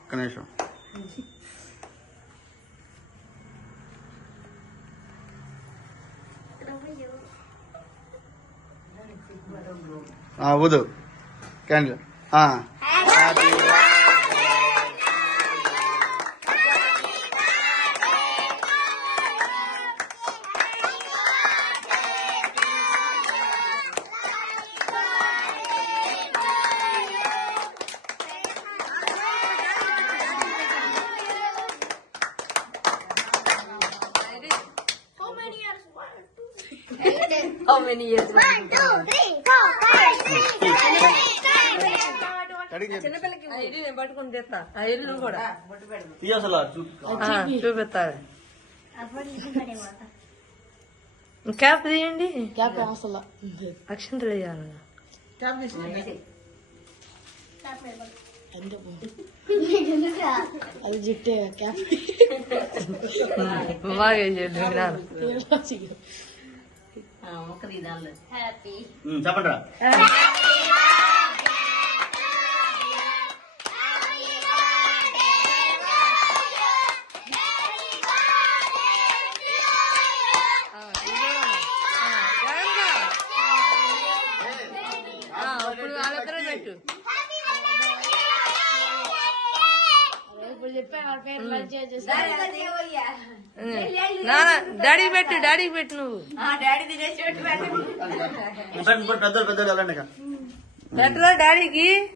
ఒక్క నిమిషం. ఊదు క్యాండిల్. How many years? 1, 2, 3, 4, 5, 6, 7, 8, 9, 10. చిన్నపిల్లకి నేను పట్టుకుని తెస్తా. ఇల్లు కూడా చూపిస్తారు. క్యాప్ తీయండి. క్యాప్ అసలు అక్షంతలు వేయాలి. అది జుట్టే క్యాప్ బాగా చెప్పండి. డాడీకి పెట్టు, డాడీకి పెట్టు. నువ్వు డాడీ తినేసి పెట్టు. పెద్దలు వెళ్ళండి. పెట్టరా డాడీకి.